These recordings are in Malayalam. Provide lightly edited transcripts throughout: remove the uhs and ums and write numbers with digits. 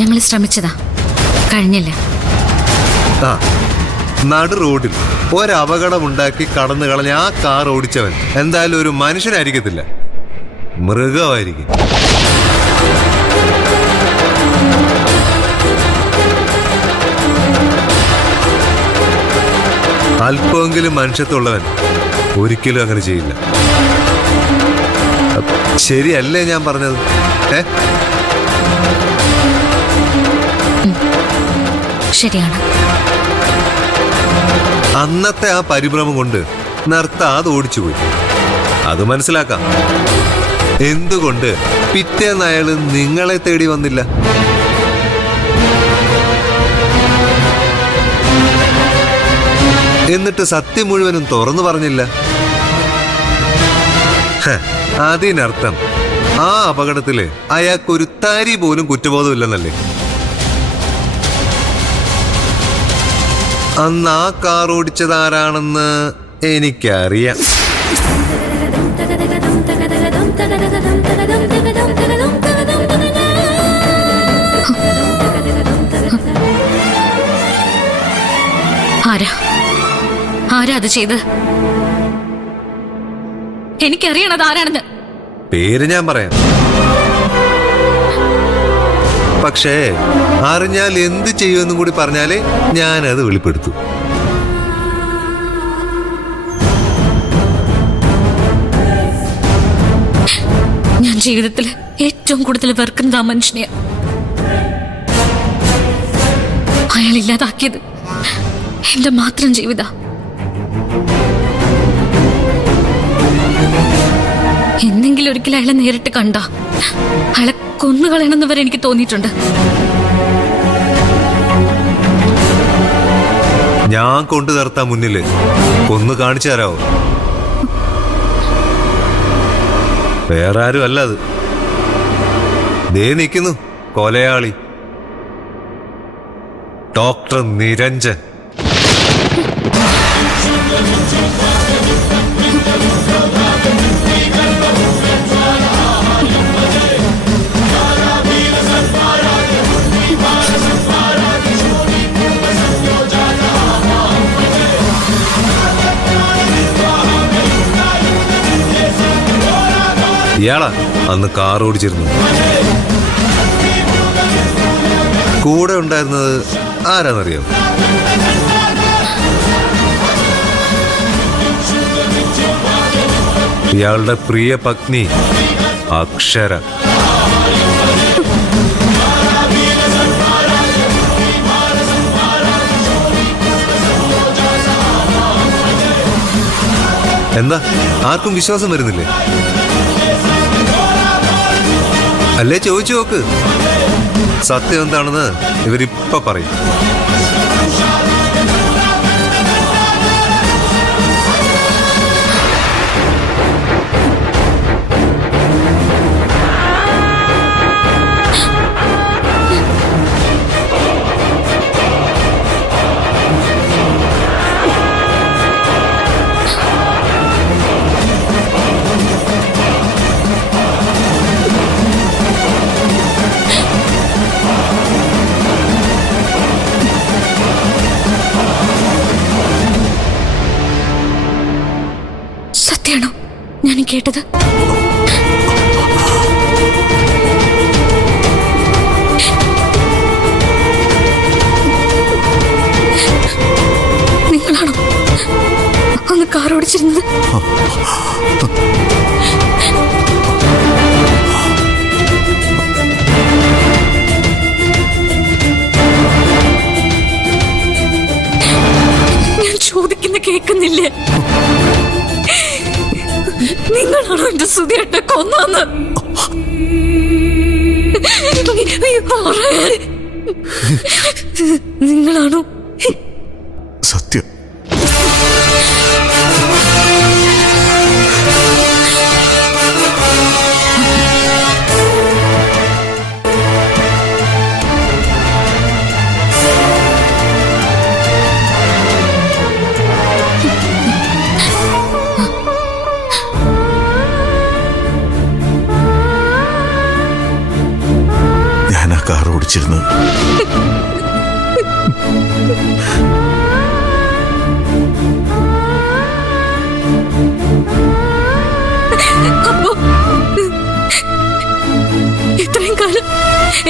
ഞങ്ങൾ ശ്രമിച്ചതാ, കഴിഞ്ഞില്ല. ആ നടു റോഡിൽ ഒരപകടമുണ്ടാക്കി കടന്നു കളഞ്ഞ ആ കാർ ഓടിച്ചവൻ എന്തായാലും ഒരു മനുഷ്യനായിരിക്കത്തില്ല, മൃഗമായിരിക്കും. അല്പമെങ്കിലും മനുഷ്യത്വമുള്ളവൻ ഒരിക്കലും അങ്ങനെ ചെയ്യില്ല. ശരിയല്ലേ ഞാൻ പറഞ്ഞത്? ശരിയാണ്. അന്നത്തെ ആ പരിഭ്രമം കൊണ്ട് നിർത്താതെ ഓടിച്ചുപോയി, അത് മനസ്സിലാക്കാം. എന്തുകൊണ്ട് പിറ്റേന്ന് അയാള് നിങ്ങളെ തേടി വന്നില്ല? എന്നിട്ട് സത്യം മുഴുവനും തുറന്നു പറഞ്ഞില്ല. അതിനർത്ഥം ആ അപകടത്തില് അയാൾക്കൊരു തരി പോലും കുറ്റബോധമില്ലെന്നല്ലേ? അന്ന് ആ കാർ ഓടിച്ചത് ആരാണെന്ന് എനിക്കറിയാം. ആരാ അത് ചെയ്ത്? എനിക്കറിയണത് ആരാണെന്ന്. പേര് ഞാൻ പറയാം, പക്ഷേ അറിഞ്ഞാൽ എന്ത് ചെയ്യുമെന്നും കൂടി പറഞ്ഞാലേ ഞാനത് വെളിപ്പെടുത്തു. ഞാൻ ജീവിതത്തിൽ ഏറ്റവും കൂടുതൽ വെറുക്കുന്നത് ആ മനുഷ്യനെ. അയാൾ ഇല്ലാതാക്കിയത് എന്റെ മാത്രം ജീവിത. എന്നെങ്കിലും ഒരിക്കലും അയാളെ നേരിട്ട് കണ്ട അയാളെ കൊന്നുകളയണമെന്ന് വരെ എനിക്ക് തോന്നിയിട്ടുണ്ട്. ഞാൻ കൊണ്ടു നിർത്താൻ മുന്നില് കൊന്നു കാണിച്ചു തരാവോ? വേറെ ആരും അല്ല അത്. ദേ നിൽക്കുന്നു കൊലയാളി, ഡോക്ടർ നിരഞ്ജൻ. ഇയാളാ അന്ന് കാർ ഓടിച്ചിരുന്നു. കൂടെ ഉണ്ടായിരുന്നത് ആരാന്നറിയാം? ഇയാളുടെ പ്രിയ പത്നി അക്ഷര. എന്താ ആർക്കും വിശ്വാസം വരുന്നില്ലേ? അല്ലേ ചോദിച്ചു നോക്ക്, സത്യം എന്താണെന്ന് ഇവരിപ്പ പറയും. സത്യാണോ ഞാൻ കേട്ടത്? നിങ്ങളാണോ അന്ന് കാർ ഓടിച്ചിരുന്നത്? ഞാൻ ചോദിക്കുന്ന കേൾക്കുന്നില്ലേ? നിങ്ങളാണോ എന്റെ സുധിയേട്ടനെ കൊന്നെന്ന്? നിങ്ങളാണോ? സത്യം. വിചാരിച്ചിരുന്നത്. അപ്പോ ഇത്രയും കാലം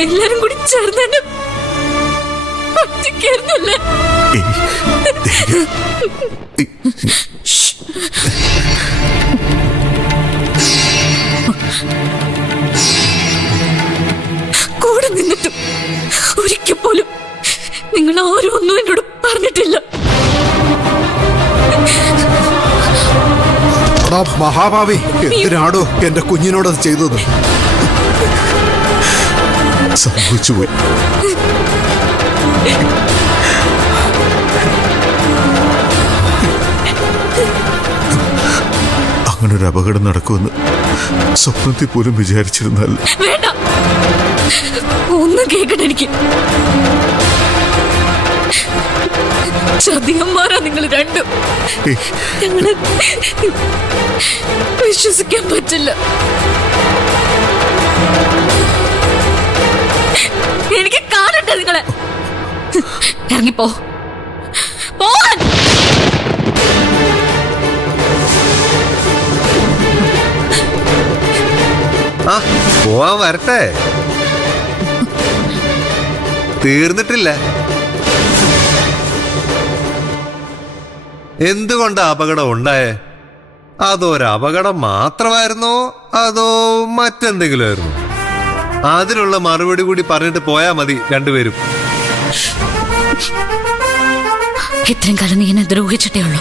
എല്ലാരും കൂടി ചേർന്നെ പറ്റിക്കായിരുന്നല്ലേ? കൂടെ നിന്നിട്ടും ഒരിക്കൽ പോലും നിങ്ങൾ ആരും ഒന്നും എന്നോട് പറഞ്ഞിട്ടില്ല. മഹാഭാവി, എന്തിനാടോ എന്റെ കുഞ്ഞിനോടത് ചെയ്തത്? സംഭവിച്ചുപോയി. അങ്ങനൊരു അപകടം നടക്കുമെന്ന് സ്വപ്നത്തിൽ പോലും വിചാരിച്ചിരുന്നല്ല. വേണ്ട, ഒന്നും കേൾക്കട്ടെ എനിക്ക്. ചതിയന്മാരാ നിങ്ങൾ രണ്ടും. ഞങ്ങള് വിശ്വസിക്കാൻ പറ്റില്ല. എനിക്ക് കാണട്ടെ നിങ്ങളെ. ഇറങ്ങിപ്പോ. പോവാൻ. ആ, പോവാൻ വരട്ടെ. തീർന്നിട്ടില്ല. എന്തുകൊണ്ടാ അപകടം ഉണ്ടായേ? അതോ ഒരു അപകടം മാത്രമായിരുന്നോ അതോ മറ്റെന്തെങ്കിലും ആയിരുന്നു? അതിനുള്ള മറുപടി കൂടി പറഞ്ഞിട്ട് പോയാ മതി രണ്ടുപേരും. ഇത്രയും കാലം നീ എന്നെ ദ്രോഹിച്ചിട്ടേ ഉള്ളൂ.